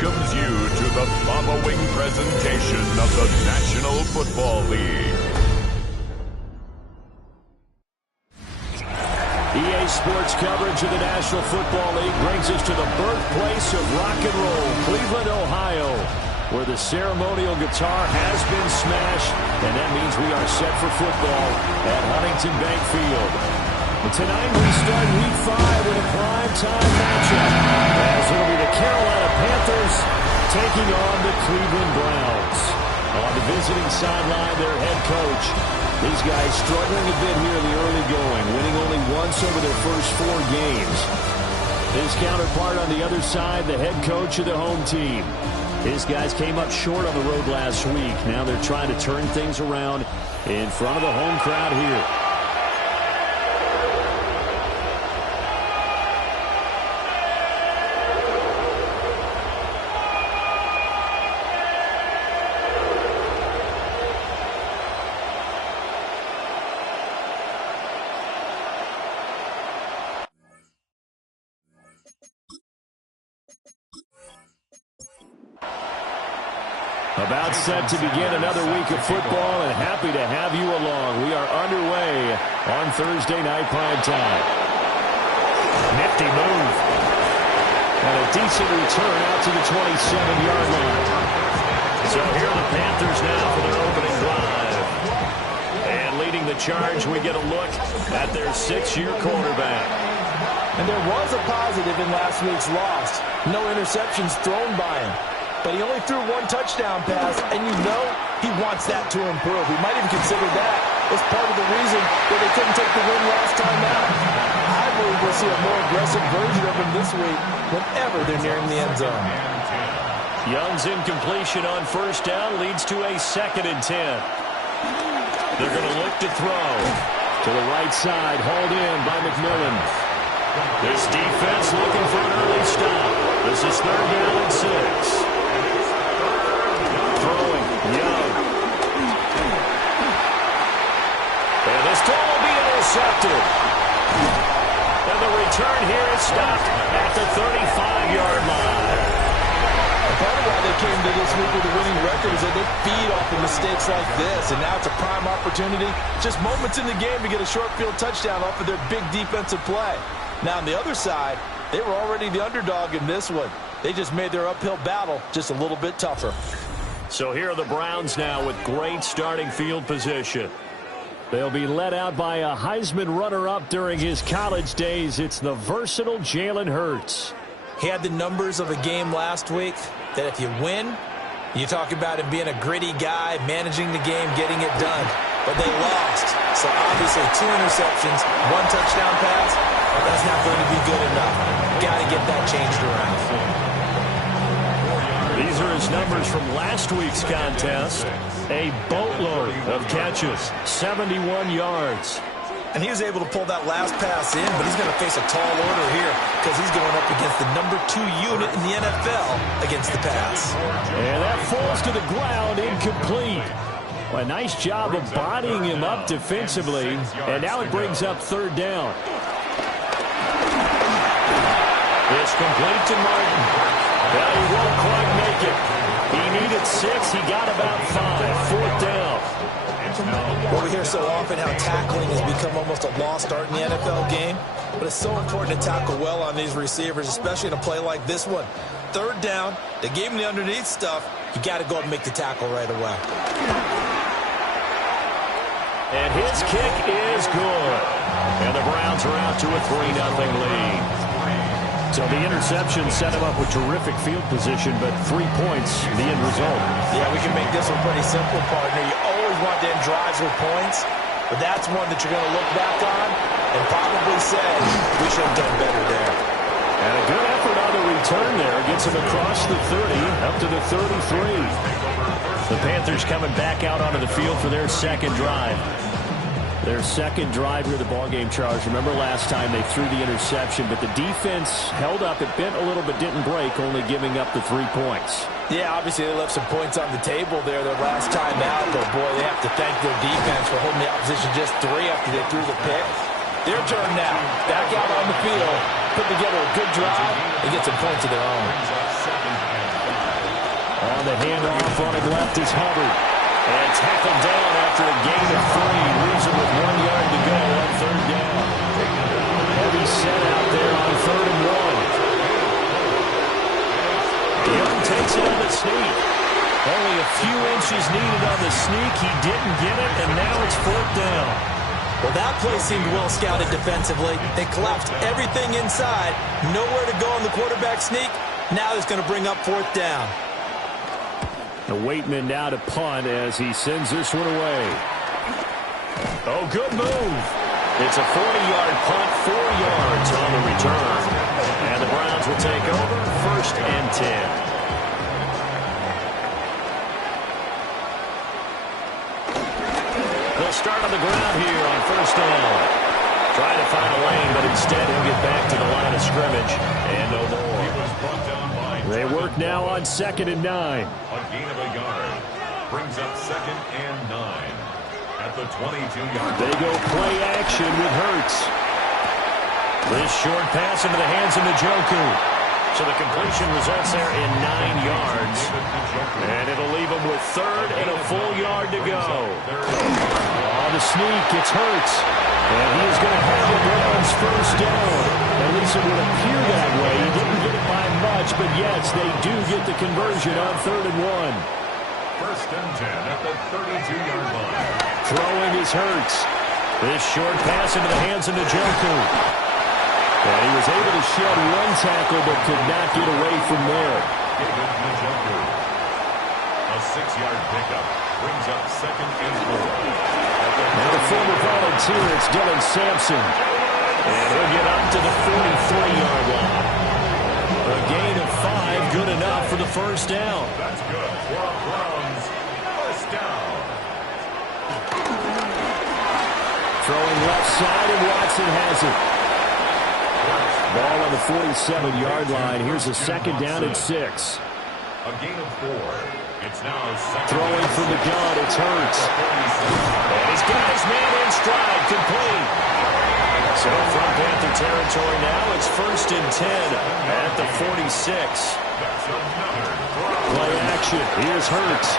welcomes you to the following presentation of the National Football League. EA Sports coverage of the National Football League brings us to the birthplace of rock and roll, Cleveland, Ohio, where the ceremonial guitar has been smashed, and that means we are set for football at Huntington Bank Field. And tonight we start Week 5 with a primetime matchup, as it will be the Carolina Panthers taking on the Cleveland Browns. On the visiting sideline, their head coach. These guys struggling a bit here in the early going, winning only once over their first 4 games. His counterpart on the other side, the head coach of the home team. His guys came up short on the road last week. Now they're trying to turn things around in front of the home crowd here. About set to begin another week of football, and happy to have you along. We are underway on Thursday night primetime. Nifty move. And a decent return out to the 27-yard line. So here are the Panthers now for their opening drive. And leading the charge, we get a look at their 6-year quarterback. And there was a positive in last week's loss. No interceptions thrown by him. But he only threw 1 touchdown pass, and you know he wants that to improve. He might even consider that as part of the reason that they couldn't take the win last time out. I believe we'll see a more aggressive version of him this week whenever they're nearing the end zone. Young's incompletion on first down leads to a 2nd and 10. They're going to look to throw. To the right side, hauled in by McMillan. This defense looking for an early stop. This is 3rd down and 6. Throwing, Young. And this throw will be intercepted. And the return here is stopped at the 35-yard line. And part of why they came to this week with a winning record is that they feed off of mistakes like this. And now it's a prime opportunity, just moments in the game to get a short field touchdown off of their big defensive play. Now on the other side, they were already the underdog in this one. They just made their uphill battle just a little bit tougher. So here are the Browns now with great starting field position. They'll be led out by a Heisman runner-up during his college days. It's the versatile Jalen Hurts. He had the numbers of a game last week that if you win, you talk about him being a gritty guy, managing the game, getting it done. But they lost. So obviously 2 interceptions, 1 touchdown pass. That's not going to be good enough. Got to get that changed around. These are his numbers from last week's contest. A boatload of catches, 71 yards. And he was able to pull that last pass in, but he's going to face a tall order here because he's going up against the number 2 unit in the NFL against the pass. And that falls to the ground, incomplete. A nice job of bodying him up defensively, and now it brings up 3rd down. It's complete to Martin. Well, he won't quite make it. He needed 6. He got about 5. 4th down. Well, we hear so often how tackling has become almost a lost art in the NFL game. But it's so important to tackle well on these receivers, especially in a play like this one. 3rd down, they gave him the underneath stuff. You got to go up and make the tackle right away. And his kick is good. And the Browns are out to a 3-0 lead. So the interception set him up with terrific field position, but 3 points, the end result. Yeah, we can make this one pretty simple, partner. You always want to end drives with points, but that's one that you're going to look back on and probably say, we should have done better there. And a good effort on the return there. Gets him across the 30, up to the 33. The Panthers coming back out onto the field for their 2nd drive. Their 2nd drive here, the ballgame charge. Remember last time they threw the interception, but the defense held up. It bent a little but didn't break, only giving up the 3 points. Yeah, obviously they left some points on the table there their last time out, but boy, they have to thank their defense for holding the opposition just 3 after they threw the pick. Their turn now. Back out on the field, put together a good drive, and get some points of their own. Now the handoff running left is Hubbard. And tackled down after a gain of 3. Leaves him with 1 yard to go on third down. Heavy set out there on 3rd and 1. Young takes it on the sneak. Only a few inches needed on the sneak. He didn't get it, and now it's 4th down. Well, that play seemed well scouted defensively. They collapsed everything inside. Nowhere to go on the quarterback sneak. Now it's going to bring up 4th down. The Waitman now to punt as he sends this one away. Oh, good move. It's a 40-yard punt, 4 yards on the return. And the Browns will take over 1st and 10. They'll start on the ground here on 1st down. Trying to find a lane, but instead he'll get back to the line of scrimmage. And no more. They work now on 2nd and 9. A gain of a yard. Brings up 2nd and 9. At the 22-yard. They go play action with Hurts. This short pass into the hands of Njoku. So the completion results there in 9 yards. And it'll leave him with 3rd and a full yard to go. On the sneak, it's Hurts. And he is going to have the Browns 1st down. At least it would appear that way. He didn't get it by much, but yes, they do get the conversion on 3rd and 1. 1st and 10 at the 32-yard line. Throwing is Hurts. This short pass into the hands of Njoku. And he was able to shed 1 tackle, but could not get away from there. A 6-yard pickup brings up 2nd and 4. Now the former Volunteer, it's Dylan Sampson. And he'll get up to the 43-yard line. A gain of 5, good enough for the 1st down. That's good for a Browns 1st down. Throwing left side, and Watson has it. Ball on the 47-yard line. Here's a 2nd down and 6. A gain of 4. It's now throwing from the gun. It's Hurts. And he's got his man in stride, complete. So from Panther territory now, it's 1st and 10 at the 46. Play action. Here's Hurts.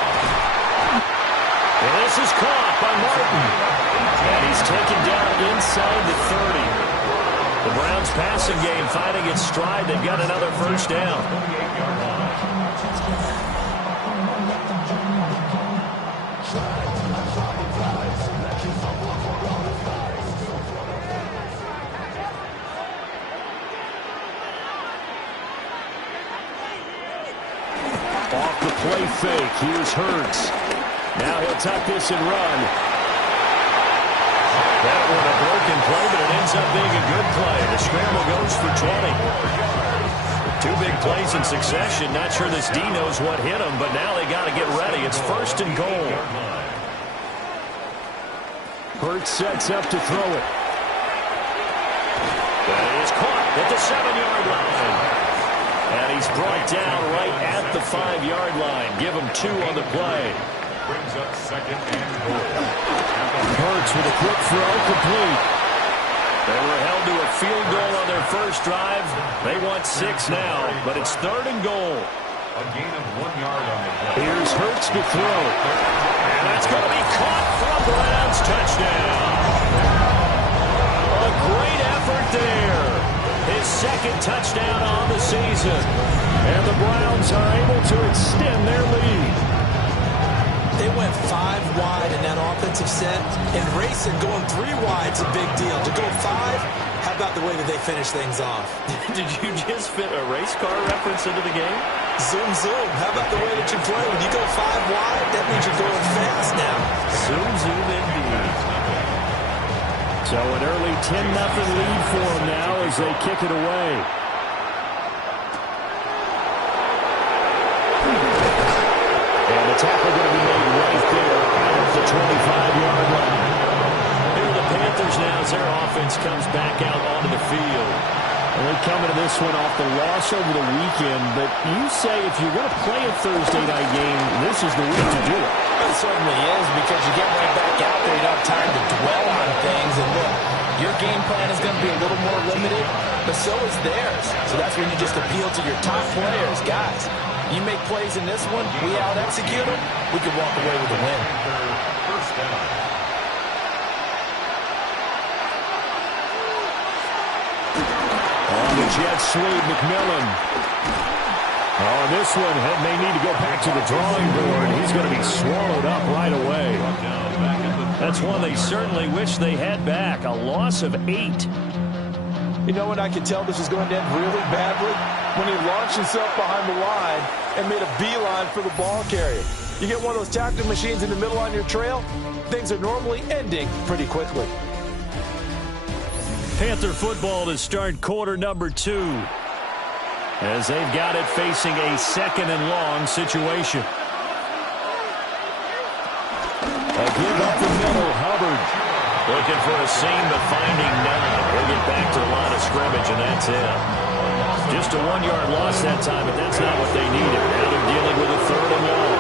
And this is caught by Martin. And he's taken down inside the 30. The Browns passing game finding its stride. They've got another 1st down. Off the play fake. Here's Hurts. Now he'll tuck this and run. That one a broken play, but it ends up being a good play. The scramble goes for 20. 2 big plays in succession. Not sure this D knows what hit him, but now they got to get ready. It's 1st and goal. Hurts sets up to throw it. That is caught at the 7-yard line. And he's brought down right at the 5-yard line. Give him 2 on the play. Brings up 2nd and goal. Hurts with a quick throw, complete. They were held to a field goal on their 1st drive. They want 6 now, but it's 3rd and goal. A gain of 1 yard on the play. Here's Hurts to throw. And that's going to be caught for a Browns touchdown. A great effort there. His 2nd touchdown on the season. And the Browns are able to extend their lead. They went 5 wide in that offensive set, and racing going 3 wide's a big deal. To go 5, how about the way that they finish things off? Did you just fit a race car reference into the game? Zoom, zoom. How about the way that you play? When you go 5 wide, that means you're going fast now. Zoom, zoom indeed. So an early 10-0 lead for them now as they kick it away. And the tackle going to be made right there at the 25-yard line. Here are the Panthers now as their offense comes back out onto the field. And they're coming to this one off the loss over the weekend. But you say if you're going to play a Thursday night game, this is the week to do it. It certainly is, because you get right back out there. You don't have time to dwell on things. And look, your game plan is going to be a little more limited, but so is theirs. So that's when you just appeal to your top players. Guys, You make plays in this one, we out-execute them, we could walk away with a win. First down. On the jet sweep, McMillan. Oh, this one may need to go back to the drawing board. He's going to be swallowed up right away. That's one they certainly wish they had back. A loss of 8. You know when I could tell this was going to end really badly? When he launched himself behind the line and made a beeline for the ball carrier. You get one of those tackling machines in the middle on your trail, things are normally ending pretty quickly. Panther football to start quarter number 2. As they've got it facing a 2nd and long situation. A give up the middle, Hubbard. Looking for a seam, but finding none. We'll get back to the line of scrimmage, and that's it. Just a 1-yard loss that time, but that's not what they needed. Now they're dealing with a 3rd and long.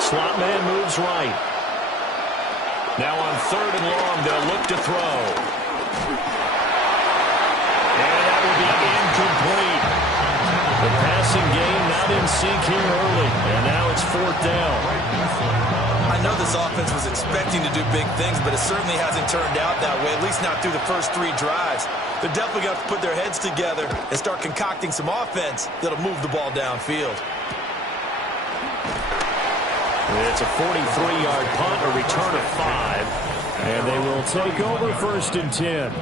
Slot man moves right. Now on 3rd and long, they'll look to throw. And that will be incomplete. The passing game not in sync here early, and now it's 4th down. I know this offense was expecting to do big things, but it certainly hasn't turned out that way, at least not through the first 3 drives. They're definitely going to have to put their heads together and start concocting some offense that'll move the ball downfield. It's a 43-yard punt, a return of 5, and they will take over 1st and 10.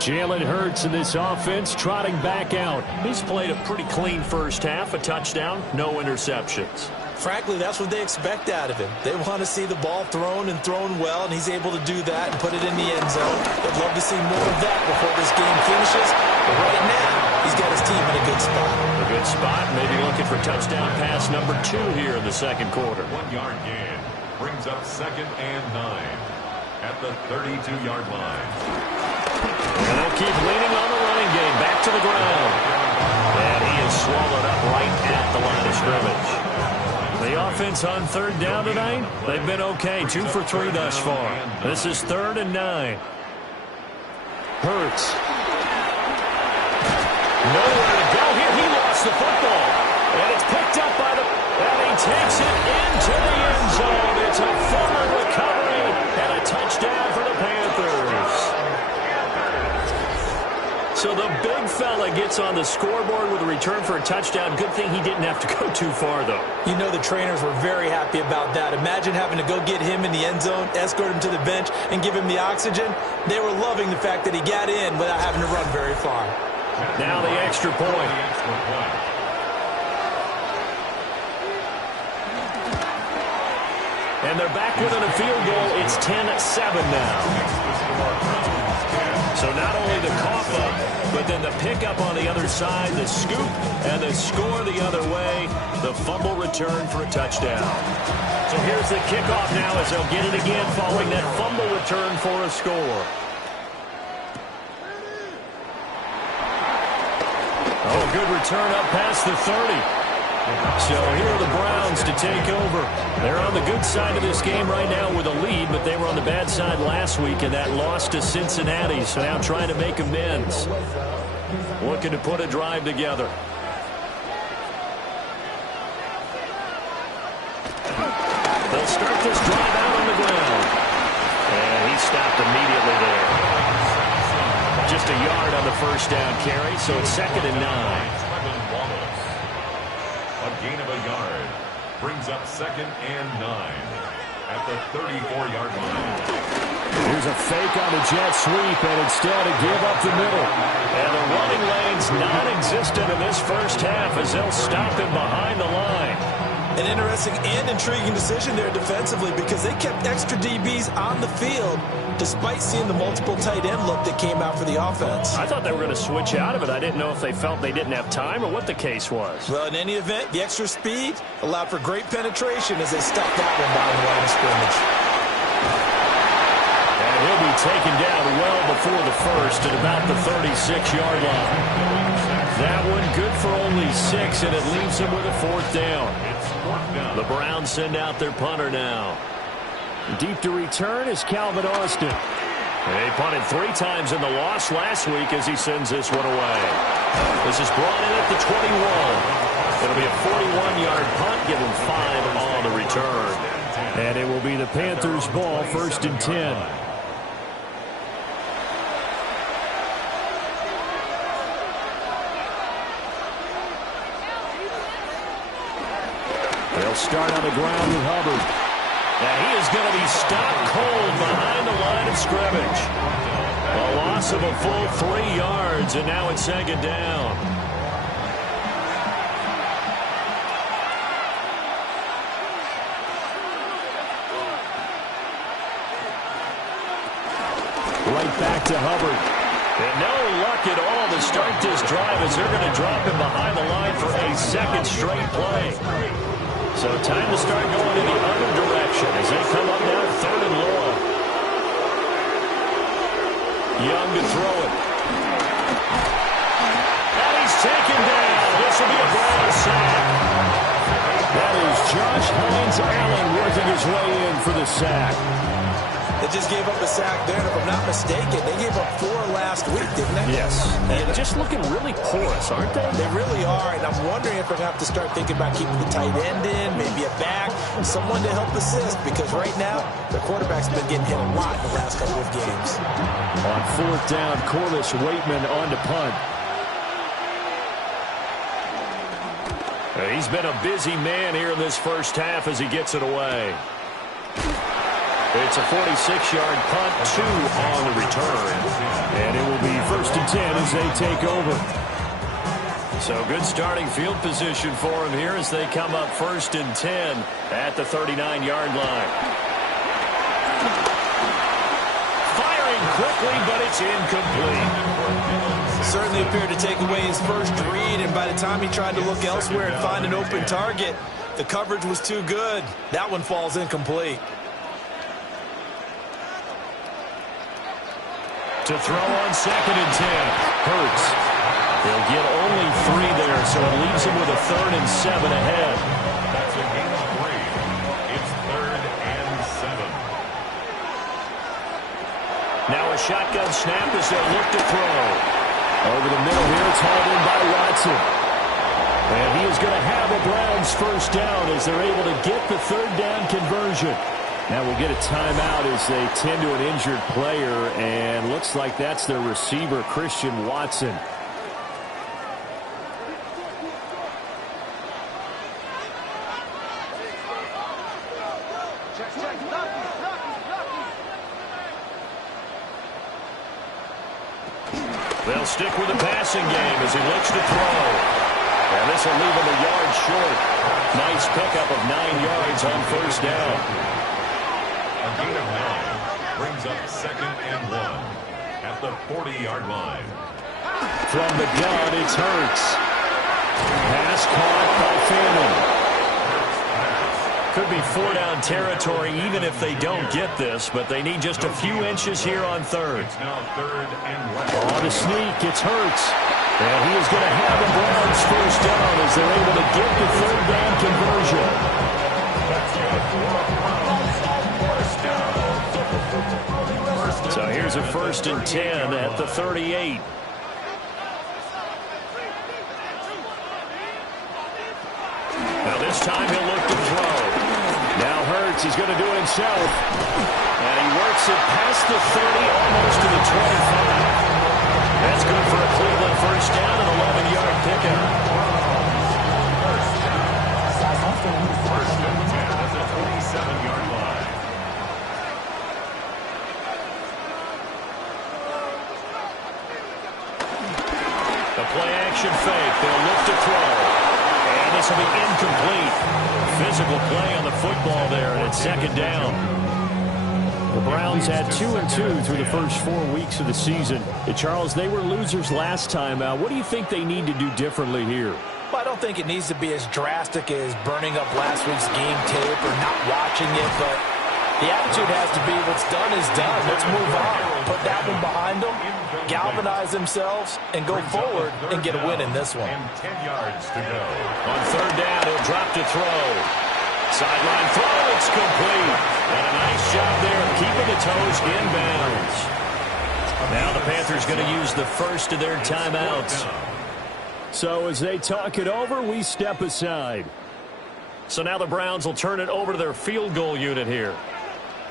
Jalen Hurts in this offense trotting back out. He's played a pretty clean first half, a touchdown, no interceptions. Frankly, that's what they expect out of him. They want to see the ball thrown and thrown well, and he's able to do that and put it in the end zone. They'd love to see more of that before this game finishes. But right now, he's got his team in a good spot. A good spot, maybe looking for touchdown pass number 2 here in the 2nd quarter. 1-yard gain brings up 2nd and 9 at the 32-yard line. And they'll keep leaning on the running game. Back to the ground. And he is swallowed up right at the line of scrimmage. The offense on 3rd down tonight, they've been okay. 2 for 3 thus far. This is 3rd and 9. Hurts. Nowhere to go here. He lost the football. And it's picked up by the... And he takes it into the end zone. It's a forward recovery and a touchdown for the Panthers. So the big fella gets on the scoreboard with a return for a touchdown. Good thing he didn't have to go too far, though. You know the trainers were very happy about that. Imagine having to go get him in the end zone, escort him to the bench, and give him the oxygen. They were loving the fact that he got in without having to run very far. Now the extra point. And they're back within a field goal. It's 10-7 now. So not only the cough up, but then the pickup on the other side, the scoop, and the score the other way, the fumble return for a touchdown. So here's the kickoff now as they'll get it again following that fumble return for a score. Oh, good return up past the 30. So here are the Browns to take over. They're on the good side of this game right now with a lead, but they were on the bad side last week in that loss to Cincinnati. So now trying to make amends. Looking to put a drive together. They'll start this drive out on the ground. And he stopped immediately there. Just a yard on the first down carry, so it's 2nd and 9. A gain of a yard brings up 2nd and 9 at the 34-yard line. Here's a fake on the jet sweep, and instead a give up the middle. And the running lane's non-existent in this first half as they'll stop him behind the line. An interesting and intriguing decision there defensively because they kept extra DBs on the field despite seeing the multiple tight end look that came out for the offense. I thought they were going to switch out of it. I didn't know if they felt they didn't have time or what the case was. Well, in any event, the extra speed allowed for great penetration as they stopped that one behind the line of scrimmage. And he'll be taken down well before the first at about the 36-yard line. That one good for only 6, and it leaves him with a 4th down. The Browns send out their punter now. Deep to return is Calvin Austin. They punted 3 times in the loss last week as he sends this one away. This is brought in at the 21. It'll be a 41-yard punt, give him 5 on the return. And it will be the Panthers' ball, 1st and 10. They'll start on the ground with Hubbard. Now he is going to be stopped cold behind the line of scrimmage. A loss of a full 3 yards, and now it's 2nd down. Right back to Hubbard. And no luck at all to start this drive as they're going to drop him behind the line for a 2nd straight play. So time to start going in the other direction as they come up now 3rd and long. Young to throw it. And he's taken down. This will be a Brown sack. That is Josh Hines-Allen working his way in for the sack. They just gave up a sack there, and if I'm not mistaken, they gave up 4 last week, didn't they? Yes. And just looking really porous, aren't they? They really are, and I'm wondering if they're going to have to start thinking about keeping the tight end in, maybe a back, someone to help assist, because right now, their quarterback's been getting hit a lot in the last couple of games. On 4th down, Corliss Waitman on to punt. He's been a busy man here in this first half as he gets it away. It's a 46-yard punt, 2 on the return. And it will be 1st and 10 as they take over. So good starting field position for him here as they come up 1st and 10 at the 39-yard line. Firing quickly, but it's incomplete. Certainly appeared to take away his first read, and by the time he tried to look elsewhere and find an open target, the coverage was too good. That one falls incomplete. To throw on 2nd and 10. Hurts. They'll get only 3 there, so it leaves him with a 3rd and 7 ahead. That's a gain of 3. It's 3rd and 7. Now a shotgun snap as they'll look to throw. Over the middle here, it's hauled in by Watson. And he is going to have a Browns 1st down as they're able to get the 3rd down conversion. Now we'll get a timeout as they tend to an injured player, and looks like that's their receiver, Christian Watson. They'll stick with the passing game as he looks to throw. And this will leave him a yard short. Nice pickup of 9 yards on 1st down. A gain of 9 brings up 2nd and 1 at the 40-yard line. From the gun, it's Hurts. Pass caught by Fanning. Could be 4-down territory even if they don't get this, but they need just a few inches here on 3rd. It's now 3rd and 11. On a sneak, it's Hurts. And he is going to have the Browns 1st down as they're able to get the 3rd down conversion. So here's a 1st and 10 at the 38. Now this time he'll look to throw. Now Hurts, he's going to do it himself. And he works it past the 30, almost to the 25. That's good for a Cleveland 1st down and 11-yard pickup. 1st and 10 at the 27-yard line. The play-action fake. They'll look to throw. And this will be incomplete. Physical play on the football there, and it's 2nd down. The Browns had 2-2 through the first 4 weeks of the season. Charles, they were losers last time. What do you think they need to do differently here? Well, I don't think it needs to be as drastic as burning up last week's game tape or not watching it, but the attitude has to be what's done is done. Let's move on. Put that one behind them, galvanize themselves, and go forward and get a win in this one. And 10 yards to go. On 3rd down, he'll drop to throw. Sideline throw, it's complete. And a nice job there of keeping the toes inbounds. Now the Panthers going to use the first of their timeouts. So as they talk it over, we step aside. So now the Browns will turn it over to their field goal unit here.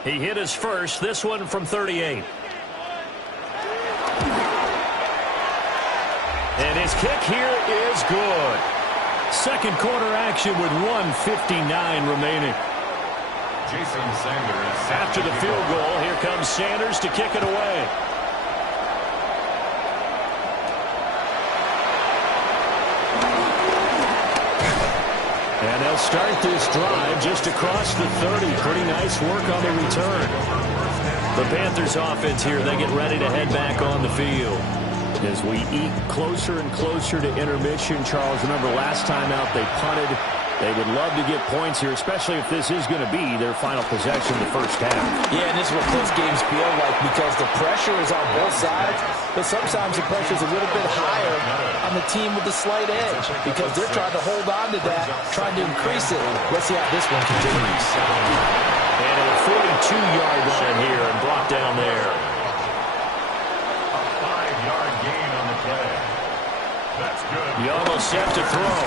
He hit his first, this one from 38. And his kick here is good. Second quarter action with 1:59 remaining. Jason Sanders. After the field goal, here comes Sanders to kick it away. And they'll start this drive just across the 30. Pretty nice work on the return. The Panthers offense here, they get ready to head back on the field. As we eat closer and closer to intermission, Charles, remember last time out they punted. They would love to get points here, especially if this is going to be their final possession in the first half. Yeah, and this is what close games feel like because the pressure is on both sides, but sometimes the pressure is a little bit higher on the team with the slight edge because they're trying to hold on to that, trying to increase it. Let's see how this one continues. And at a 42-yard line here and brought down there. Young set to throw.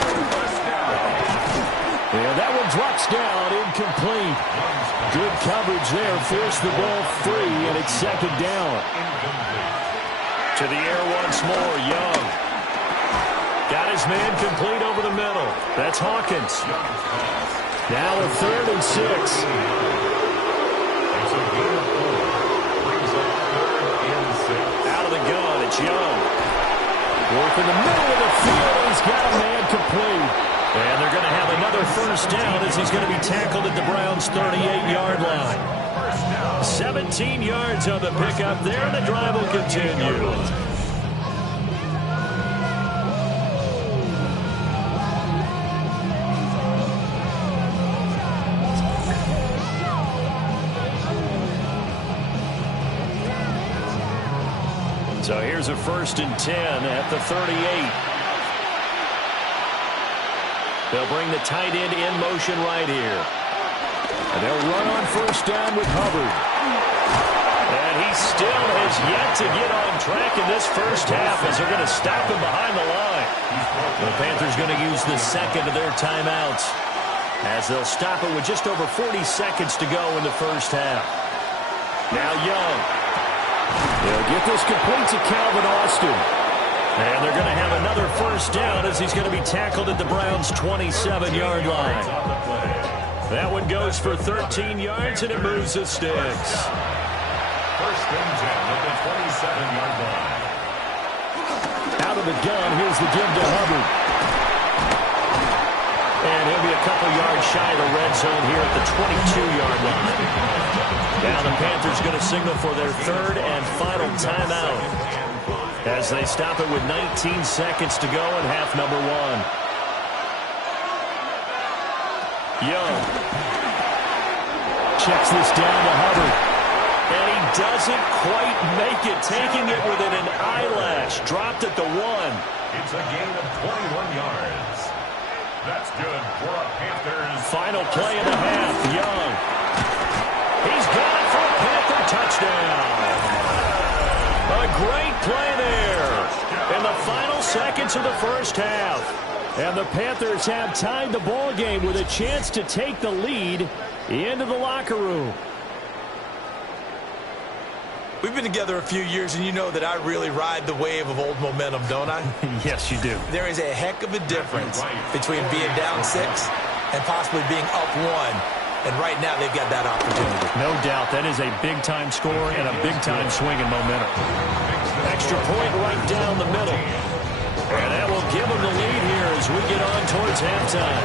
And that one drops down, incomplete. Good coverage there, forced the ball free, and it's second down. To the air once more, Young. Got his man complete over the middle. That's Hawkins. Now a 3rd and 6. Out of the gun, it's Young. Work in the middle of the field. He's got a man complete. And they're going to have another first down as he's going to be tackled at the Browns' 38-yard line. 17 yards on the pickup there, and the drive will continue. So here's a 1st and 10 at the 38. They'll bring the tight end in motion right here. And they'll run on first down with Hubbard. And he still has yet to get on track in this first half as they're going to stop him behind the line. The Panthers going to use the second of their timeouts as they'll stop it with just over 40 seconds to go in the first half. Now Young. They'll get this complete to Calvin Austin. And they're going to have another first down as he's going to be tackled at the Browns' 27-yard line. That one goes for 13 yards, and it moves the sticks. 1st and 10 at the 27-yard line. Out of the gun, here's the give to Hubbard. And he'll be a couple yards shy of the red zone here at the 22-yard line. Now the Panthers going to signal for their 3rd and final timeout as they stop it with 19 seconds to go in half number 1. Young checks this down to Hubbard. And he doesn't quite make it, taking it within an eyelash. Dropped at the 1. It's a gain of 21 yards. That's good for a Panthers. Final play of the half, Young. He's got it for a Panther touchdown. A great play there in the final seconds of the first half. And the Panthers have tied the ball game with a chance to take the lead into the locker room. We've been together a few years, and you know that I really ride the wave of old momentum, don't I? Yes, you do. There is a heck of a difference between being down 6 and possibly being up 1. And right now, they've got that opportunity. No doubt. That is a big-time score and a big-time swing in momentum. Extra point right down the middle. And that will give them the lead here as we get on towards halftime.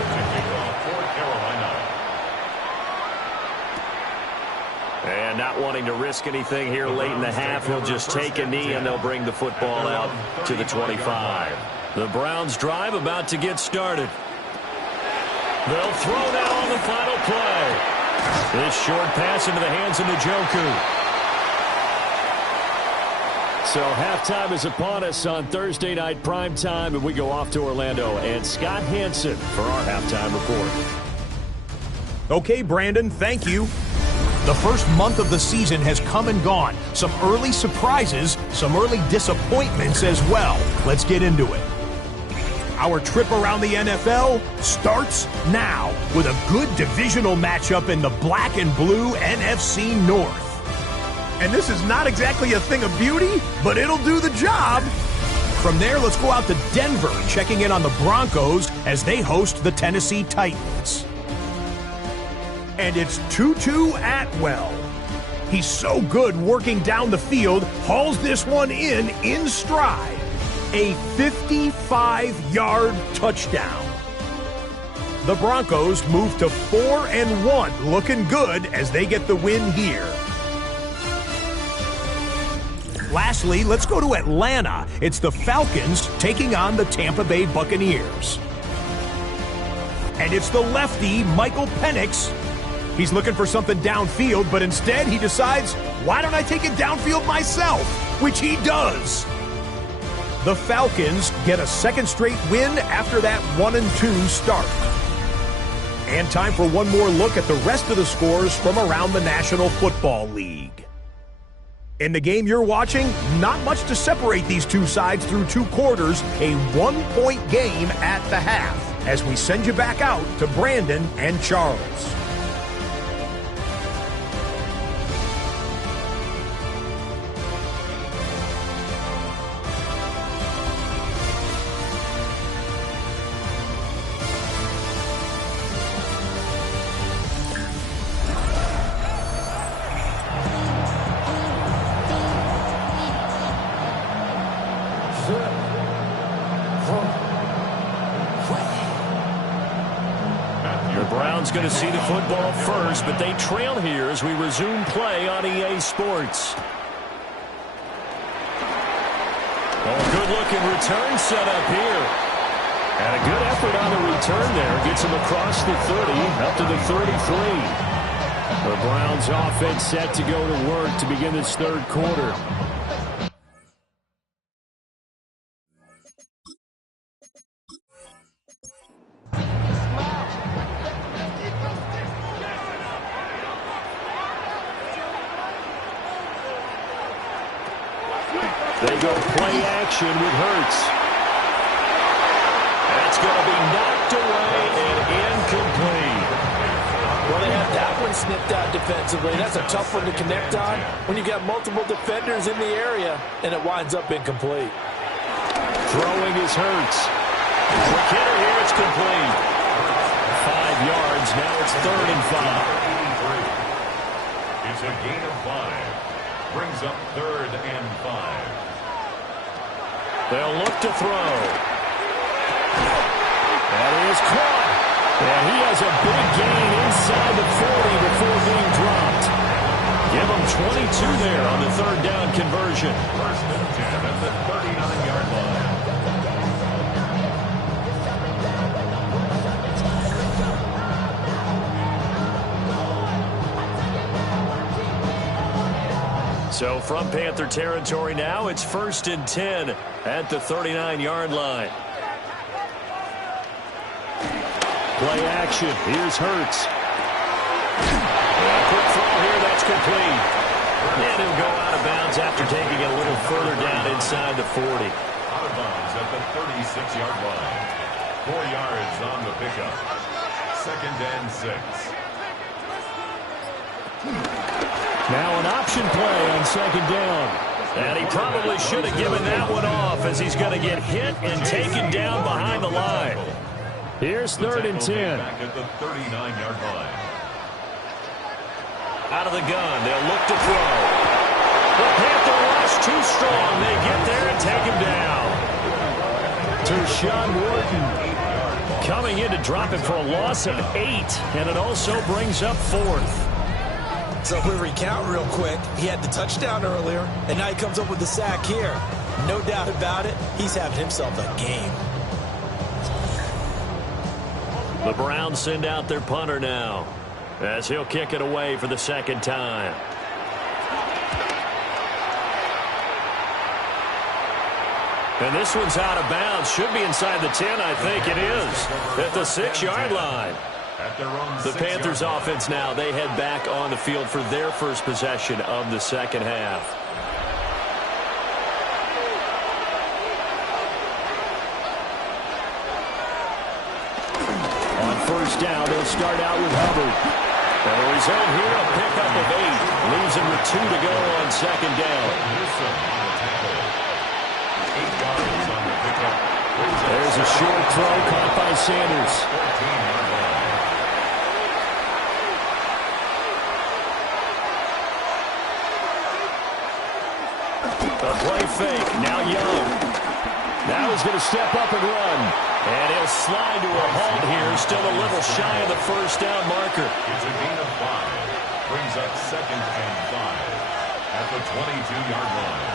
And not wanting to risk anything here late in the half, he'll just take a knee and they'll bring the football out to the 25. The Browns drive about to get started. They'll throw now on the final play. This short pass into the hands of Njoku. So halftime is upon us on Thursday night primetime, and we go off to Orlando. And Scott Hansen for our halftime report. Okay, Brandon, thank you. The first month of the season has come and gone. Some early surprises, some early disappointments as well. Let's get into it. Our trip around the NFL starts now with a good divisional matchup in the black and blue NFC North. And this is not exactly a thing of beauty, but it'll do the job. From there, let's go out to Denver, checking in on the Broncos as they host the Tennessee Titans. And it's Tutu Atwell. He's so good working down the field, hauls this one in stride. A 55-yard touchdown. The Broncos move to 4-1, looking good as they get the win here. Lastly, let's go to Atlanta. It's the Falcons taking on the Tampa Bay Buccaneers. And it's the lefty, Michael Penix. He's looking for something downfield, but instead he decides, why don't I take it downfield myself? Which he does. The Falcons get a second straight win after that 1-2 start. And time for one more look at the rest of the scores from around the National Football League. In the game you're watching, not much to separate these two sides through two quarters, a one-point game at the half, as we send you back out to Brandon and Charles. Going to see the football first, but they trail here as we resume play on EA Sports. Oh, good-looking return set up here. And a good effort on the return there. Gets him across the 30, up to the 33. The Browns offense set to go to work to begin this third quarter. They go play action with Hurts. That's going to be knocked away and incomplete. Well, they have that one snipped out defensively. That's a tough one to connect on when you got multiple defenders in the area, and it winds up incomplete. Throwing is Hurts. Quick hitter here, it's complete. 5 yards, now it's 3rd and 5. It's a gain of 5. Brings up 3rd and 5. They'll look to throw. That is caught. And he has a big gain inside the 40 before being dropped. Give him 22 there on the 3rd down conversion. 1st and 10 at the 39-yard line. So from Panther territory now, it's 1st and 10 at the 39-yard line. Play action. Here's Hurts. Quick throw here. That's complete. And he'll go out of bounds after taking it a little further down inside the 40. Out of bounds at the 36-yard line. 4 yards on the pickup. 2nd and 6. Now an option play on 2nd down. And he probably should have given that one off as he's going to get hit and taken down behind the line. Here's 3rd and 10. Back at the 39-yard line. Out of the gun, they'll look to throw. The Panther rush too strong. They get there and take him down. Tershawn Wharton coming in to drop him for a loss of 8, and it also brings up 4th. So if we recount real quick, he had the touchdown earlier, and now he comes up with the sack here. No doubt about it, he's having himself a game. The Browns send out their punter now, as he'll kick it away for the 2nd time. And this one's out of bounds. Should be inside the 10, I think it is. At the 6-yard line. At their own The Panthers offense now, they head back on the field for their first possession of the second half. On first down, they'll start out with Hubbard. And the result here, a pickup of 8. Leaves him with 2 to go on second down. There's a short throw caught by Sanders. A play fake. Now Young. Now he's going to step up and run. And he'll slide to a halt here. Still a little shy of the first down marker. It's a gain of 5. Brings up 2nd and 5 at the 22-yard line.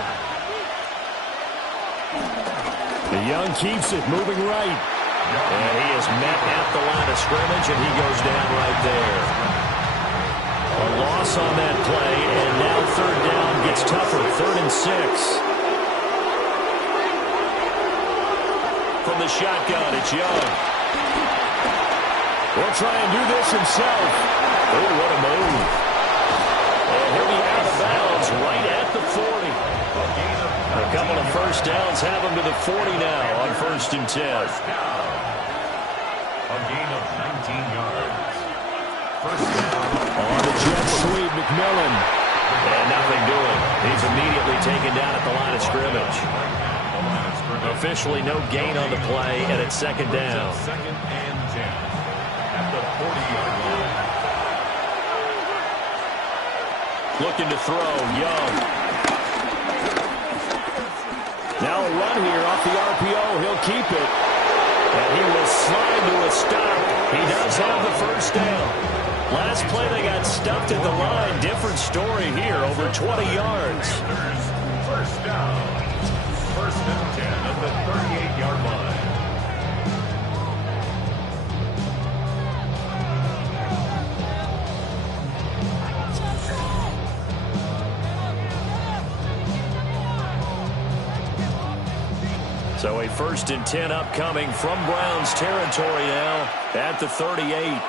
The Young keeps it moving right. And he is met at the line of scrimmage, and he goes down right there. A loss on that play, and now third down gets tougher. 3rd and 6. From the shotgun, it's Young. Will try and do this himself. Oh, what a move. And he'll be out of bounds right at the 40. A couple of first downs have him to the 40 now on 1st and 10. A gain of 19 yards. First down. On the jet sweep, McMillan. And nothing doing. He's immediately taken down at the line of scrimmage. Officially no gain on the play, and it's 2nd down. 2nd and 10 at the 40-yard line. Looking to throw, Young. Now a run here off the RPO. He'll keep it. And he will slide to a stop. He does have the first down. Last play they got stuffed at the line. Different story here, over 20 yards. First down. 1st and 10 at the 38-yard line. So a 1st and 10 upcoming from Browns territory now at the 38.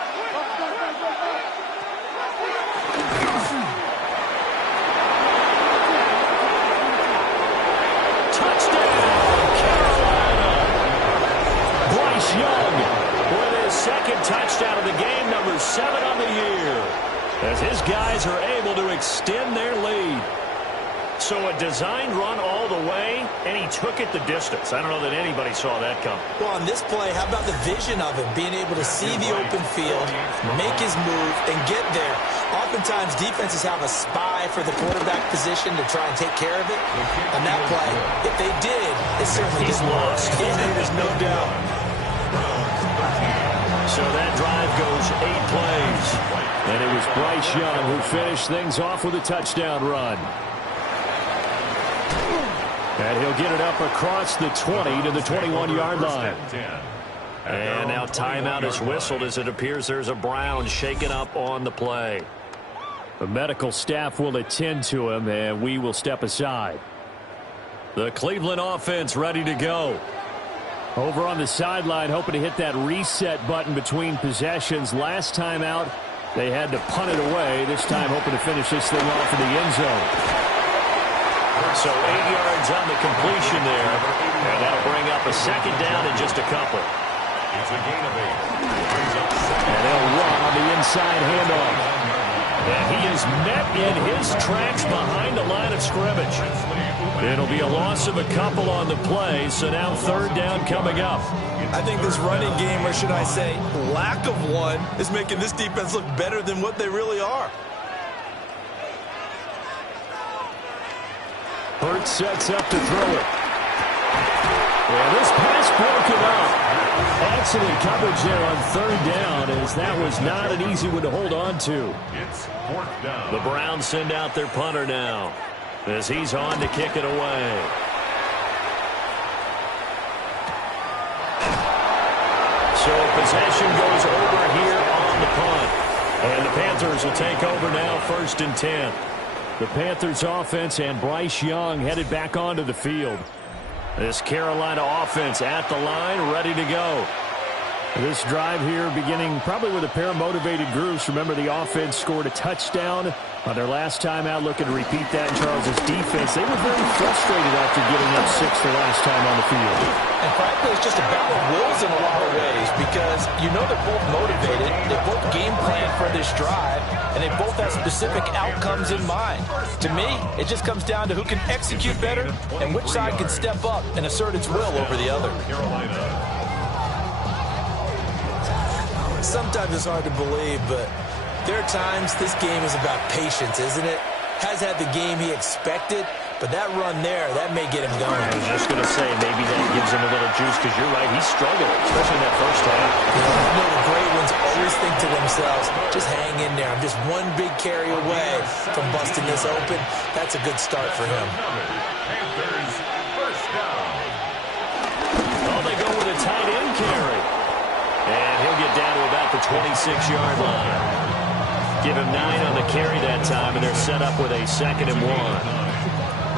Second touchdown of the game, number 7 on the year, as his guys are able to extend their lead. So a designed run all the way, and he took it the distance. I don't know that anybody saw that come. Well, on this play, how about the vision of him, being able to see the open field, make his move, and get there. Oftentimes, defenses have a spy for the quarterback position to try and take care of it. On that play, if they did, it certainly He's lost. Yeah, there's no doubt. So that drive goes 8 plays. And it was Bryce Young who finished things off with a touchdown run. And he'll get it up across the 20 to the 21-yard line. And now timeout is whistled as it appears there's a Brown shaken up on the play. The medical staff will attend to him, and we will step aside. The Cleveland offense ready to go. Over on the sideline, hoping to hit that reset button between possessions. Last time out, they had to punt it away. This time, hoping to finish this thing off in the end zone. So 8 yards on the completion there. And that'll bring up a 2nd down in just a couple. It's a gain of 8. And they'll run on the inside handoff. And he is met in his tracks behind the line of scrimmage. It'll be a loss of a couple on the play, so now 3rd down coming up. I think this running game, or should I say lack of one, is making this defense look better than what they really are. Hurts sets up to throw it. And this pass broken up. Excellent coverage there on 3rd down, as that was not an easy one to hold on to. It's 4th down. The Browns send out their punter now, as he's on to kick it away. So possession goes over here on the punt. And the Panthers will take over now, 1st and 10. The Panthers offense and Bryce Young headed back onto the field. This Carolina offense at the line, ready to go. This drive here beginning probably with a pair of motivated groups. Remember, the offense scored a touchdown on their last time out. Looking to repeat that in Charles' defense. They were very frustrated after giving up 6 the last time on the field. And frankly, it's just a battle of wills in a lot of ways because you know they're both motivated. They both game plan for this drive, and they both have specific outcomes in mind. To me, it just comes down to who can execute better and which side can step up and assert its will over the other. Sometimes it's hard to believe, but there are times this game is about patience, isn't it? Has had the game he expected, but that run there, that may get him going. I was just going to say, maybe that gives him a little juice, because you're right, he struggled, especially in that first half. I know the great ones always think to themselves, just hang in there. I'm just one big carry away from busting this open. That's a good start for him. Panthers first down. Oh, they go with a tight end carry. And he'll get down to about the 26-yard line. Give him 9 on the carry that time, and they're set up with a 2nd and 1.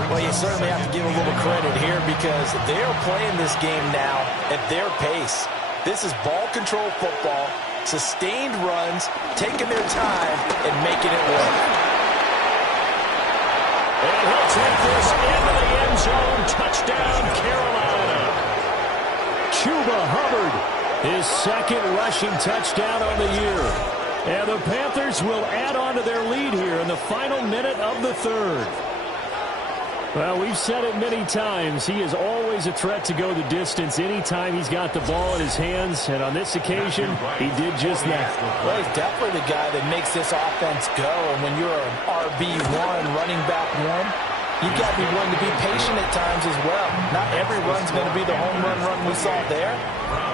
Well, you certainly have to give a little credit here because they're playing this game now at their pace. This is ball control football, sustained runs, taking their time, and making it work. And he'll take this into the end zone. Touchdown, Carolina. Chuba Hubbard, his 2nd rushing touchdown on the year. And the Panthers will add on to their lead here in the final minute of the 3rd. Well, we've said it many times. He is always a threat to go the distance anytime he's got the ball in his hands. And on this occasion, he did just that. Well, he's definitely the guy that makes this offense go. And when you're an RB1, running back 1, you've got to be willing to be patient at times as well. Not every run's going to be the home run we saw there.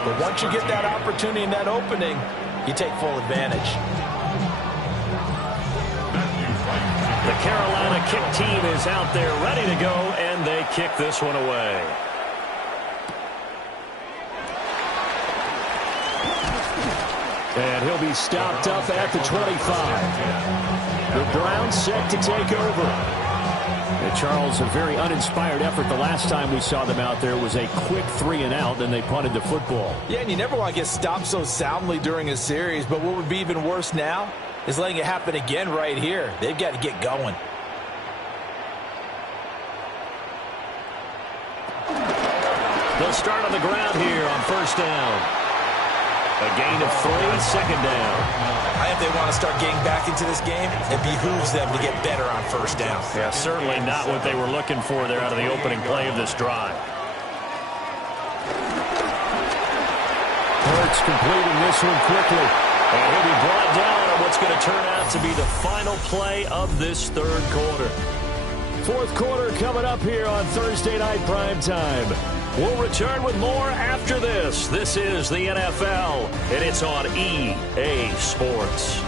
But once you get that opportunity and that opening, you take full advantage. The Carolina kick team is out there ready to go, and they kick this one away. And he'll be stopped up at the 25. The Browns set to take over. And Charles, a very uninspired effort. The last time we saw them out there was a quick 3-and-out, then they punted the football. Yeah, and you never want to get stopped so soundly during a series, but what would be even worse now is letting it happen again right here. They've got to get going. They'll start on the ground here on 1st down. A gain of 3, 2nd down. If they want to start getting back into this game, it behooves them to get better on 1st down. Yeah, certainly not what they were looking for there out of the opening play of this drive. Hurts completing this one quickly. And he'll be brought down on what's going to turn out to be the final play of this 3rd quarter. 4th quarter coming up here on Thursday Night Primetime. We'll return with more after this. This is the NFL, and it's on EA Sports.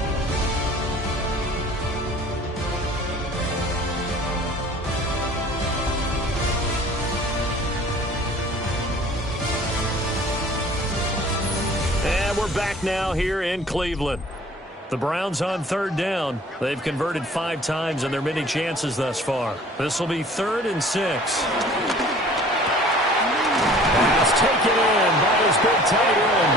And we're back now here in Cleveland. The Browns on 3rd down. They've converted 5 times in their many chances thus far. This will be 3rd and 6. Taken in by his big tight end.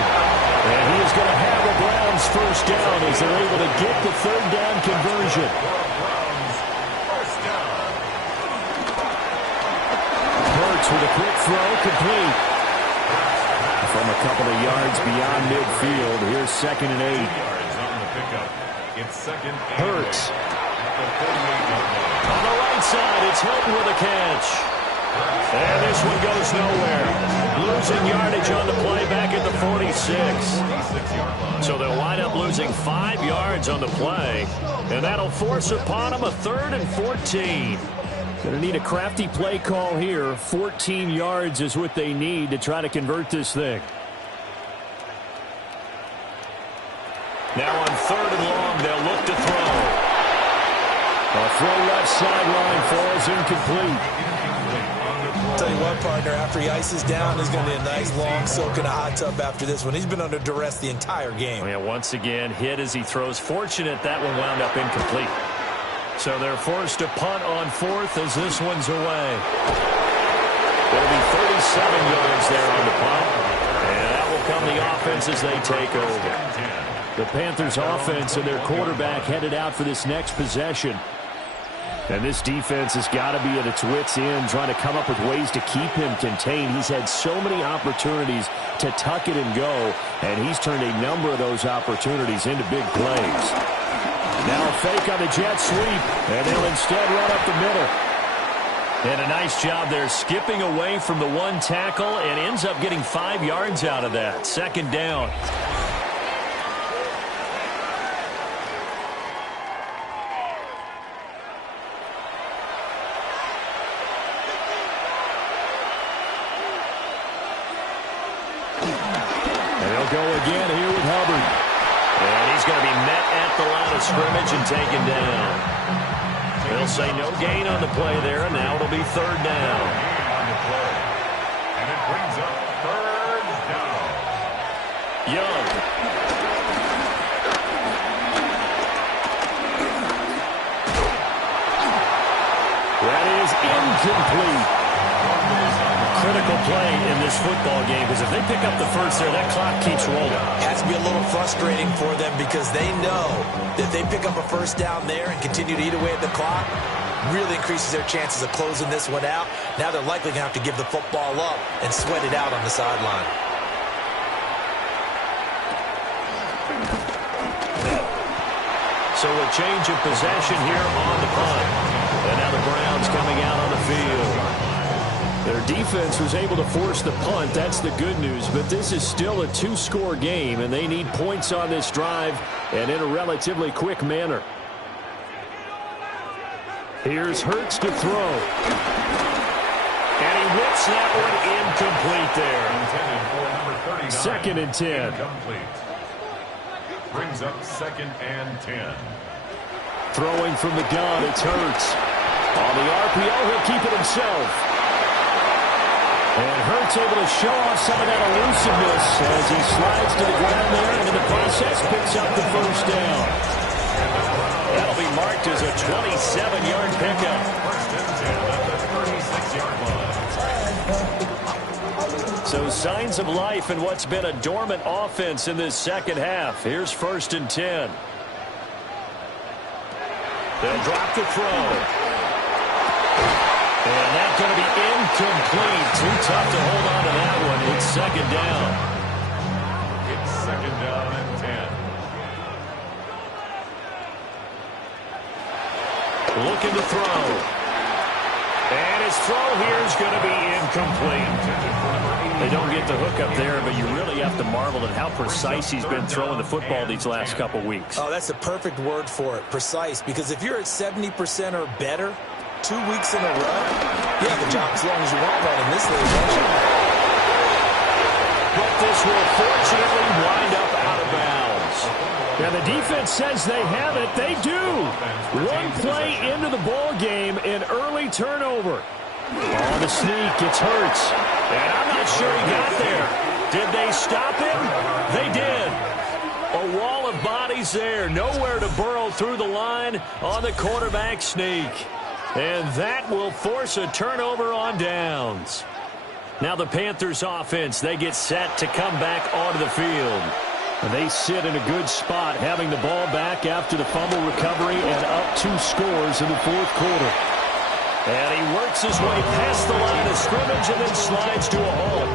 And he is going to have the Browns 1st down as they're able to get the 3rd down conversion. Hurts with a quick throw, complete. From a couple of yards beyond midfield, here's 2nd and 8. Hurts. On the right side, it's Hilton with a catch. And this one goes nowhere. Losing yardage on the play back at the 46. So they'll wind up losing 5 yards on the play. And that'll force upon them a 3rd and 14. Going to need a crafty play call here. 14 yards is what they need to try to convert this thing. Now on 3rd and long, they'll look to throw. A throw left sideline falls incomplete. Tell you what, partner, after he ices down, he's going to need a nice long soak in a hot tub after this one. He's been under duress the entire game. Yeah, once again, hit as he throws. Fortunate that one wound up incomplete. So they're forced to punt on 4th as this one's away. It'll be 37 yards there on the punt. And that will come the offense as they take over. The Panthers offense and their quarterback headed out for this next possession. And this defense has got to be at its wits' end, trying to come up with ways to keep him contained. He's had so many opportunities to tuck it and go, and he's turned a number of those opportunities into big plays. Now a fake on the jet sweep, and they'll instead run up the middle. And a nice job there, skipping away from the one tackle, and ends up getting 5 yards out of that. Second down. Go again here with Hubbard. And he's going to be met at the line of scrimmage and taken down. They'll say no gain on the play there, and now it'll be third down. And it brings up third down. Young. That is incomplete. Critical play in this football game, because if they pick up the first there, that clock keeps rolling. Has to be a little frustrating for them because they know that if they pick up a first down there and continue to eat away at the clock, really increases their chances of closing this one out. Now they're likely going to have to give the football up and sweat it out on the sideline. So a change of possession here on the punt. And now the Browns coming out on the field. Their defense was able to force the punt. That's the good news. But this is still a two-score game, and they need points on this drive and in a relatively quick manner. Here's Hurts to throw. And he whips that one incomplete there. Second and 10. Incomplete. Brings up second and 10. Throwing from the gun, it's Hurts. On the RPO, he'll keep it himself. And Hurts able to show off some of that elusiveness as he slides to the ground there, and in the process picks up the first down. That'll be marked as a 27-yard pickup. First and 10 at the 36-yard line. So signs of life in what's been a dormant offense in this second half. Here's first and 10. They'll drop the throw. And that's going to be incomplete. Too tough to hold on to that one. It's second down. It's second down and 10. Looking to throw. And his throw here is going to be incomplete. They don't get the hook up there, but you really have to marvel at how precise he's been throwing the football these last couple weeks. Oh, that's the perfect word for it, precise. Because if you're at 70% or better 2 weeks in a row, you have a job as long as you want one in this league, don't you? But this will fortunately wind up out of bounds. Now the defense says they have it. They do. One play into the ball game, an early turnover. On the sneak, it's Hurts. And I'm not sure he got there. Did they stop him? They did. A wall of bodies there. Nowhere to burrow through the line on the quarterback sneak. And that will force a turnover on downs. Now the Panthers offense, they get set to come back onto the field. And they sit in a good spot, having the ball back after the fumble recovery and up 2 scores in the fourth quarter. And he works his way past the line of scrimmage and then slides to a halt.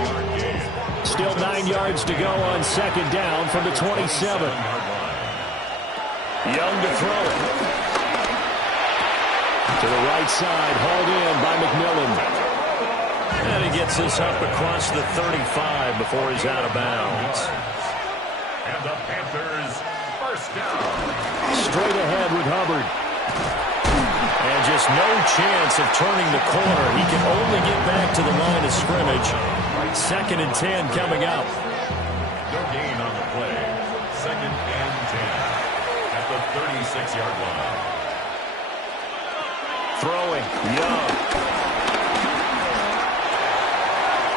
Still 9 yards to go on second down from the 27. Young to throw it. To the right side, hauled in by McMillan. And he gets this up across the 35 before he's out of bounds. And the Panthers first down. Straight ahead with Hubbard. And just no chance of turning the corner. He can only get back to the line of scrimmage. Second and 10 coming up. No gain on the play. Second and 10 at the 36-yard line. Throwing, Young.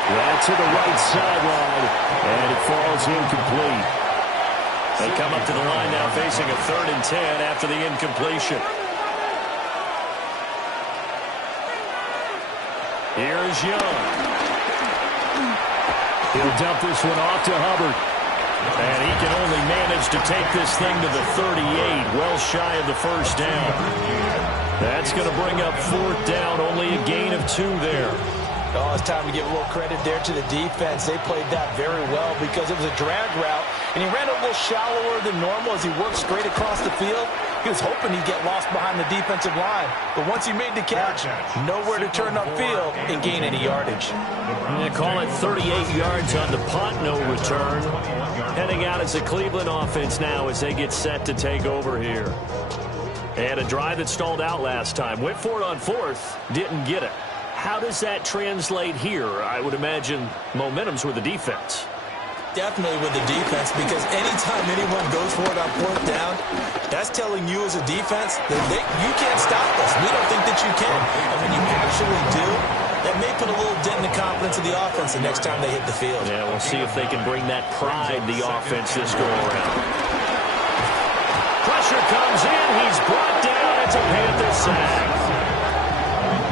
That to the right sideline, and it falls incomplete. They come up to the line now facing a third and 10 after the incompletion. Here's Young. He'll dump this one off to Hubbard. And he can only manage to take this thing to the 38, well shy of the first down. That's going to bring up fourth down, only a gain of 2 there. Oh, it's time to give a little credit there to the defense. They played that very well because it was a drag route, and he ran a little shallower than normal as he worked straight across the field. He was hoping he'd get lost behind the defensive line, but once he made the catch, nowhere to turn upfield and gain any yardage. They call it 38 yards on the punt, no return. Heading out as the Cleveland offense now as they get set to take over here. And a drive that stalled out last time. Went for it on fourth, didn't get it. How does that translate here? I would imagine momentum's with the defense. Definitely with the defense, because anytime anyone goes for it on fourth down, that's telling you as a defense that you can't stop us. We don't think that you can. And when you actually do, that may put a little dent in the confidence of the offense the next time they hit the field. Yeah, we'll see if they can bring that pride the offense this go-around. Pressure comes in. He's brought down. It's a Panther sack.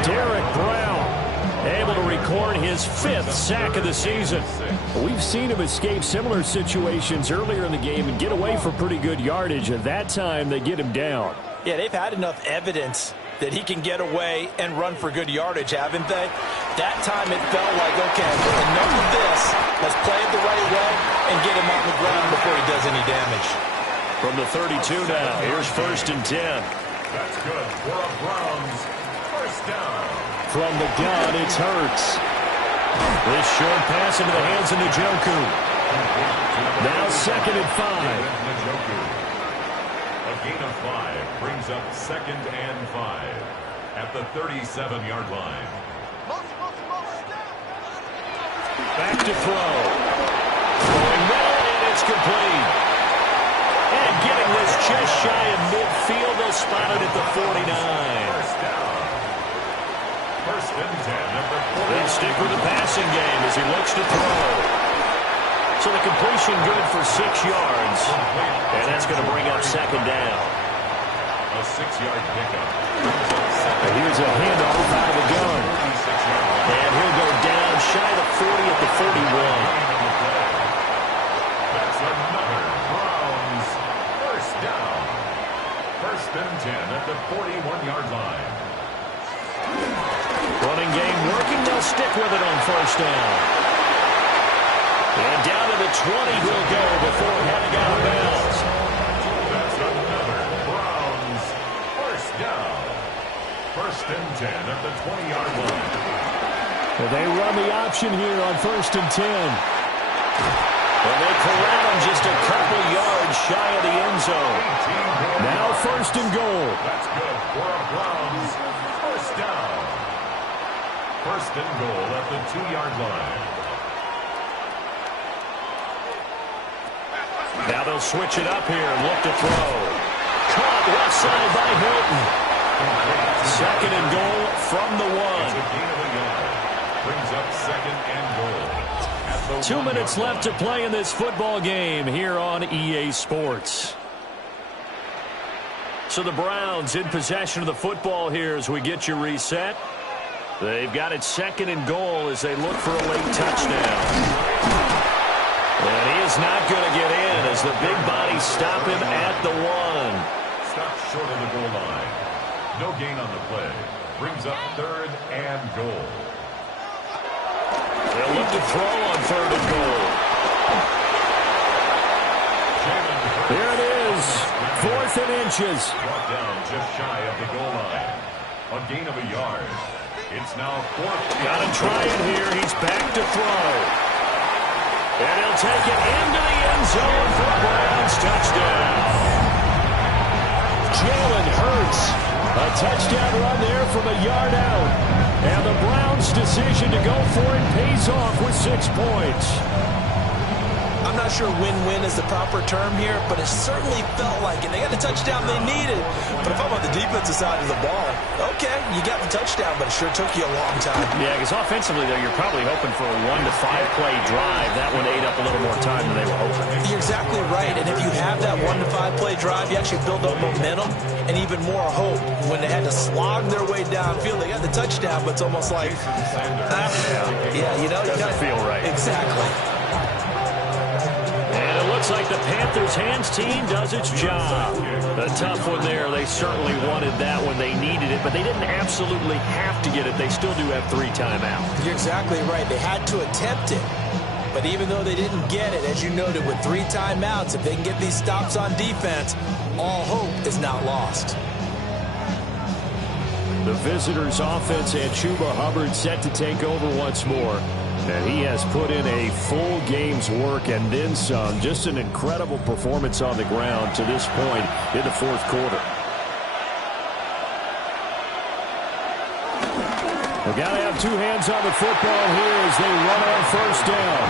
Derek Brown able to record his 5th sack of the season. We've seen him escape similar situations earlier in the game and get away for pretty good yardage. At that time, they get him down. Yeah, they've had enough evidence that he can get away and run for good yardage, haven't they? That time it felt like, okay, enough of this. Let's play it the right way and get him on the ground before he does any damage. From the 32 now, here's 1st and 10. That's good for a Browns first down. From the gun, it's Hurts. This short pass into the hands of Njoku. Now 2nd and 5. A gain of 5 brings up 2nd and 5 at the 37-yard line. Back to throw. Throwing middle, and it's complete. And getting this just shy of midfield, they'll spot it at the 49. First down. 1st and 10 at the 40. They stick with the passing game as he looks to throw. So the completion good for 6 yards. And that's going to bring up 2nd down. A 6-yard pickup. Here's a handoff out of the gun. And he'll go down shy of 40 at the 41. That's another Browns first down. 1st and 10 at the 41-yard line. Running game working. They'll stick with it on 1st down. And down to the 20 he'll go before heading out of bounds. That's another Browns first down. 1st and 10 at the 20-yard line. Well, they run the option here on 1st and 10. Well, they corral him just a couple yards shy of the end zone. Now 1st and goal. That's good for a Browns first down. 1st and goal at the 2-yard line. Now they'll switch it up here and look to throw. Caught left side by Hilton. 2nd and goal from the 1. It's a gain of a yard. Brings up 2nd and goal. At the 2 minutes left to play in this football game here on EA Sports. So the Browns in possession of the football here as we get you reset. They've got it 2nd and goal as they look for a late touchdown. And he is not going to get in as the big bodies stop him at the 1. Stop short of the goal line. No gain on the play. Brings up 3rd and goal. They'll look to throw on 3rd and goal. There it is. 4th and inches. Brought down just shy of the goal line. A gain of a yard. It's now 4th. Got to try it here. He's back to throw. And he'll take it into the end zone for a Browns touchdown. Jalen Hurts. A touchdown run there from a yard out. And the Browns' decision to go for it pays off with 6 points. I'm not sure win-win is the proper term here, but it certainly felt like it. They got the touchdown they needed. But if I'm on the defensive side of the ball, okay, you got the touchdown, but it sure took you a long time. Yeah, because offensively, though, you're probably hoping for a 1 to 5 play drive. That one ate up a little more time than they were hoping. You're exactly right, and if you have that 1 to 5 play drive, you actually build up momentum and even more hope. When they had to slog their way downfield, they got the touchdown, but it's almost like, you know, doesn't feel right. Exactly. looks like the Panthers hands team does its job. A tough one there. They certainly wanted that when they needed it, but they didn't absolutely have to get it. They still do have 3 timeouts. You're exactly right. They had to attempt it. But even though they didn't get it, as you noted, with 3 timeouts, if they can get these stops on defense, all hope is not lost. The visitors' offense and Chuba Hubbard set to take over once more. And he has put in a full game's work and then some. Just an incredible performance on the ground to this point in the 4th quarter. They got to have 2 hands on the football here as they run on 1st down.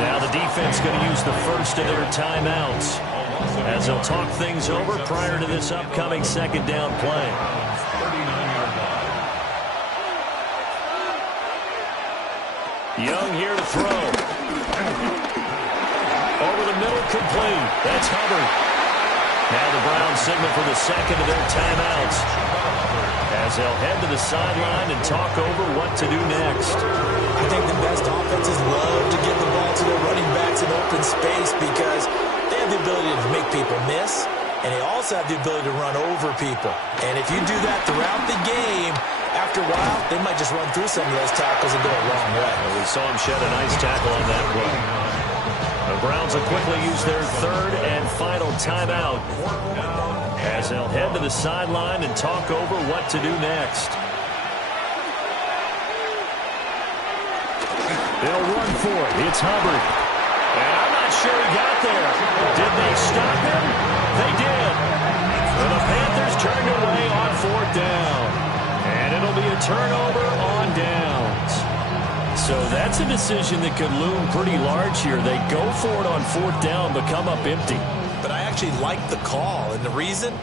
Now the defense going to use the first of their timeouts as they'll talk things over prior to this upcoming 2nd down play. 39-yard line. Young here to throw. Over the middle, complete. That's Hubbard. Now the Browns signal for the 2nd of their timeouts as they'll head to the sideline and talk over what to do next. I think the best offenses love to get the ball to their running backs in open space because they have the ability to make people miss, and they also have the ability to run over people. And if you do that throughout the game, after a while, they might just run through some of those tackles and go a long way. Well, we saw him shed a nice tackle on that run. The Browns will quickly use their 3rd and final timeout as they'll head to the sideline and talk over what to do next. They'll run for it. It's Hubbard. And I'm not sure he got there. Did they stop him? They did. So the Panthers turned away on 4th down. And it'll be a turnover on downs. So that's a decision that could loom pretty large here. They go for it on 4th down, but come up empty. But I actually like the call, and the reason?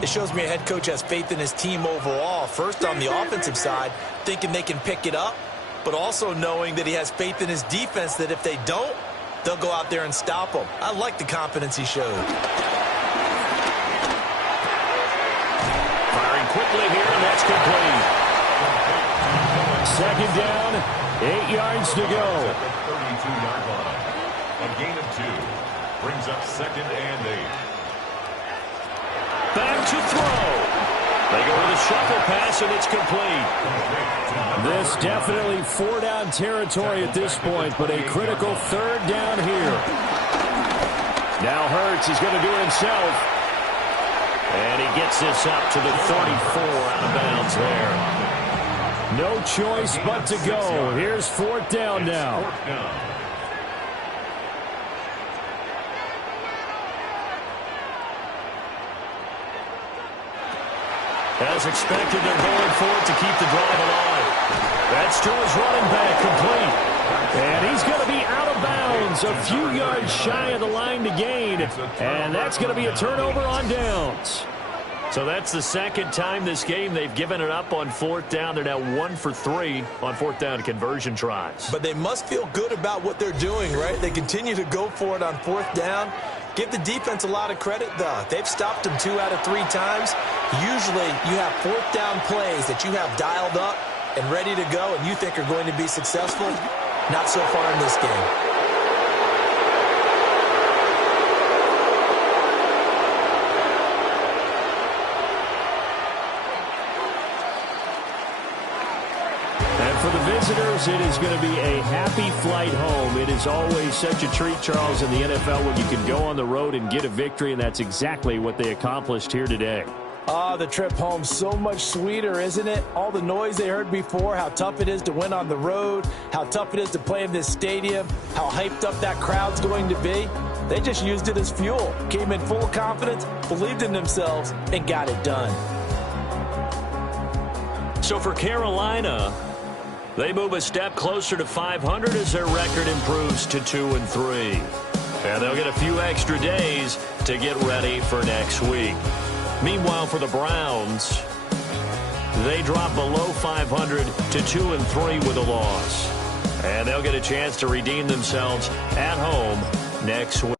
It shows me a head coach has faith in his team overall. First, on the offensive side, thinking they can pick it up, but also knowing that he has faith in his defense that if they don't, they'll go out there and stop them. I like the confidence he showed. Firing quickly here, and that's complete. 2nd down, 8 yards to go. At the 32-yard line. A gain of 2 brings up 2nd and 8. Back to throw. They go with a shuffle pass, and it's complete. This definitely 4-down territory at this point, but a critical 3rd down here. Now Hurts is going to do it himself. And he gets this up to the 34 out of bounds there. No choice but to go. Here's 4th down now. As expected, they're going for it to keep the drive alive. That's to his running back, complete. And he's going to be out of bounds, a few yards shy of the line to gain. And that's going to be a turnover on downs. So that's the 2nd time this game they've given it up on 4th down. They're now 1 for 3 on 4th down conversion tries. But they must feel good about what they're doing, right? They continue to go for it on 4th down. Give the defense a lot of credit, though. They've stopped them 2 out of 3 times. Usually, you have 4th down plays that you have dialed up and ready to go and you think are going to be successful. Not so far in this game. For the visitors, it is going to be a happy flight home. It is always such a treat, Charles, in the NFL when you can go on the road and get a victory, and that's exactly what they accomplished here today. The trip home so much sweeter, isn't it? All the noise they heard before, how tough it is to win on the road, how tough it is to play in this stadium, how hyped up that crowd's going to be. They just used it as fuel, came in full of confidence, believed in themselves, and got it done. So for Carolina, they move a step closer to 500 as their record improves to 2-3. And they'll get a few extra days to get ready for next week. Meanwhile, for the Browns, they drop below 500 to 2-3 with a loss. And they'll get a chance to redeem themselves at home next week.